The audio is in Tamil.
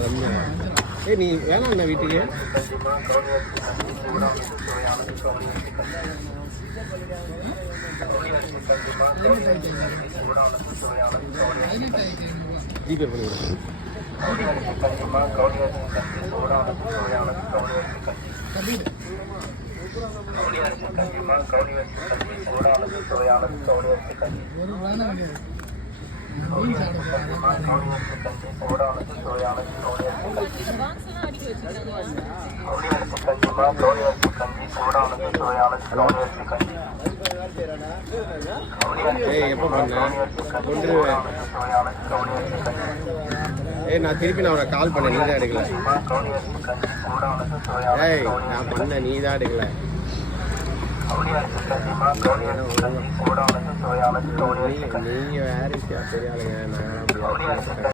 ரம்யா நீ வேணாண்ணா வீட்டுக்கு ஜிபே பண்ணிவிடுறேன். எப்போ பண்ண கொண்டுருவேன். நான் திருப்பி நான் உனக்கு கால் பண்ணேன், நீ தான் எடுக்கல. நான் பண்ண நீ தான் எடுக்கல. நீங்க வேற பெரிய ஆளுங்க. நான்